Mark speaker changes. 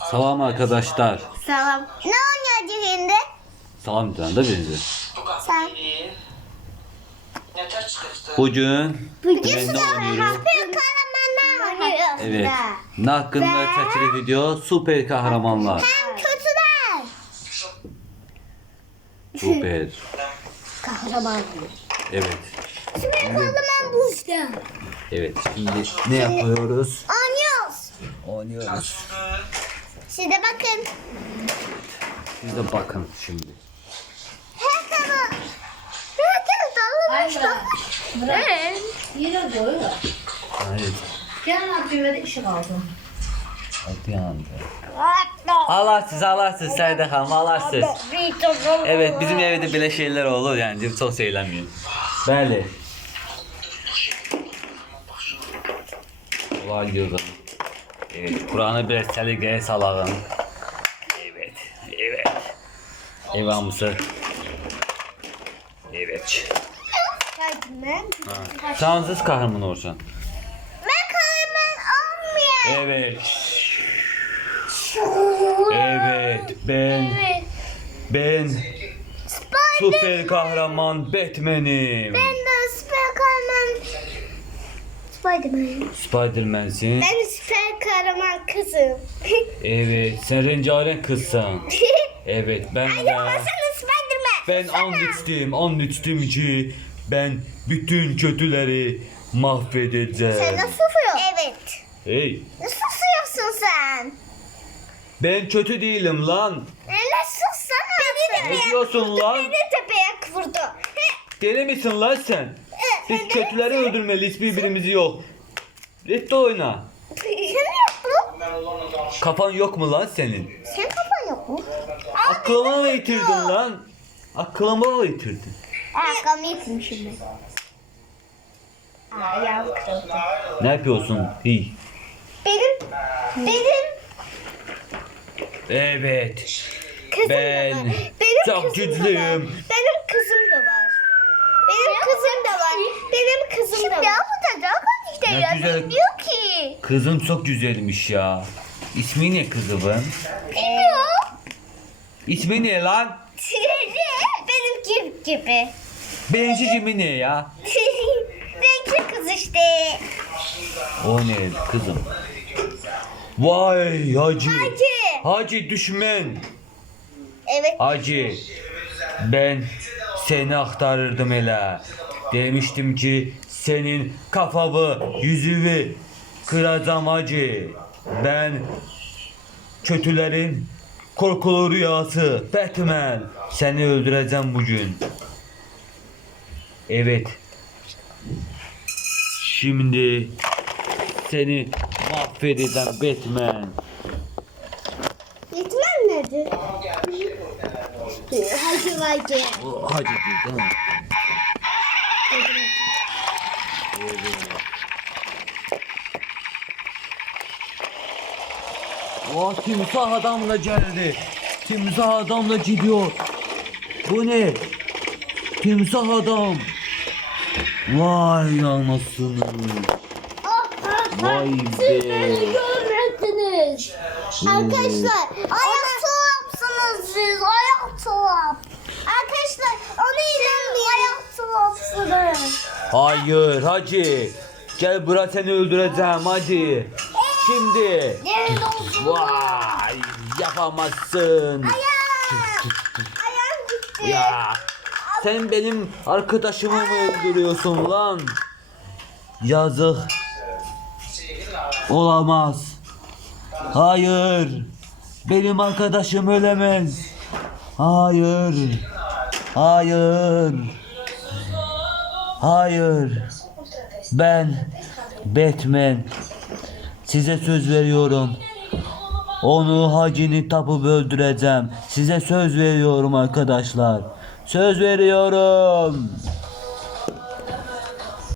Speaker 1: Selam arkadaşlar.
Speaker 2: Selam. Ne oynuyordu şimdi?
Speaker 1: Salam canım da birinci.
Speaker 2: Sen.
Speaker 1: Bugün
Speaker 2: Bugün
Speaker 1: ne oynuyoruz?
Speaker 2: süper kahramanlar oynuyoruz.
Speaker 1: Evet. Ne hakkında çekili video? Süper kahramanlar.
Speaker 2: Hem kötüler.
Speaker 1: Süper.
Speaker 2: Kahraman.
Speaker 1: Evet.
Speaker 2: Süper kahraman bu işte.
Speaker 1: Evet. Şimdi ne yapıyoruz?
Speaker 2: Oynuyoruz.
Speaker 1: Oynuyoruz.
Speaker 2: Siz de bakın.
Speaker 1: Siz de bakın şimdi.
Speaker 2: Her zaman. Herkes dalılmışlar.
Speaker 3: Bırak. Yine koy.
Speaker 1: Evet.
Speaker 3: Gel düğmede ışık aldım.
Speaker 1: Hadi yandı. Allah siz Seyde Hanım Allah siz. Evet bizim evde böyle şeyler olur yani çok söylemiyorum. Bəli. Kolay gelsin. Evet Kur'an'ı biraz səliqəyə salağın. Evet. Evet. Evamızı. Evet. Cansız kahraman olsun.
Speaker 2: Ben kahraman olmayayım.
Speaker 1: Evet. Evet ben süper kahraman Batman'im.
Speaker 2: Ben de süper kahraman Spiderman.
Speaker 1: Spiderman'sin.
Speaker 2: Ben süper kahraman kızım.
Speaker 1: Evet sen rengarenk kızsın. Evet ben de.
Speaker 2: Sana Spiderman.
Speaker 1: Ben and içtim ki ben bütün kötüleri mahvedeceğim.
Speaker 2: Sen nasıl susuyorsun? Evet.
Speaker 1: Hey
Speaker 2: Nasıl susuyorsun sen?
Speaker 1: ben kötü değilim lan.
Speaker 2: Nasıl sana? Beni
Speaker 1: Ne diyorsun lan?
Speaker 2: Beni tepeye vurdu.
Speaker 1: Deli misin lan sen? Biz kötüleri öldürmeliyiz birbirimizi yok. Redde oyna.
Speaker 2: Sen yaptın?
Speaker 1: Kafan yok mu lan senin?
Speaker 2: Sen kafan yok mu?
Speaker 1: Aklımı mı yitirdin lan? Aklımı mı yitirdin?
Speaker 2: Ayakkabımı yıkmışım ben. Ayağım kırıldı.
Speaker 1: Ne yapıyorsun? Hey.
Speaker 2: Benim
Speaker 1: Evet.
Speaker 2: kızım
Speaker 1: Ben
Speaker 2: da var. Benim
Speaker 1: çok
Speaker 2: kızım da
Speaker 1: güçlüyüm.
Speaker 2: var. Benim kızım da var. Benim kızım da var. Benim kızım da var. Şimdi yapacağız işte
Speaker 1: Ne
Speaker 2: ya.
Speaker 1: güzel.
Speaker 2: Bilmiyor ki.
Speaker 1: Kızın çok güzelmiş ya. İsmi ne kızımın?
Speaker 2: Bilmiyor.
Speaker 1: İsmi ne lan?
Speaker 2: Benim gibi.
Speaker 1: Benimki ne ya?
Speaker 2: Renkli kız işte.
Speaker 1: O ne kızım? Vay hacı.
Speaker 2: Hacı.
Speaker 1: Hacı düşman.
Speaker 2: Evet.
Speaker 1: Hacı. Ben seni aktarırdım hele. Demiştim ki senin kafanı, yüzünü kıracağım hacı. Ben kötülerin korkulu rüyası Batman. Seni öldüreceğim bugün. Evet. Şimdi seni mahvedeceğim Batman.
Speaker 2: Yetmen nedir? Hacı hacı.
Speaker 1: O hacı değil mi? O timsah adamla geldi. Timsah adamla gidiyor. Bu ne? Timsah adam. Vay anasını. Vay be.
Speaker 2: Görmediniz. Arkadaşlar ayak tuhafsınız siz. Ayak tuhaf. Arkadaşlar onu inanmayın. Ayak tuhafsınız.
Speaker 1: Hayır hacı. Gel buraya seni öldüreceğim hacı. Şimdi.
Speaker 2: Nerede olsun?
Speaker 1: Vay yapamazsın.
Speaker 2: Ayağım gitti.
Speaker 1: Ya sen benim arkadaşımı mı öldürüyorsun lan? Yazık. Olamaz. Hayır. Benim arkadaşım ölemez. Hayır. Hayır. Hayır. Ben Batman. Size söz veriyorum. Onu hacini tapıp öldüreceğim. Size söz veriyorum arkadaşlar. Söz veriyorum.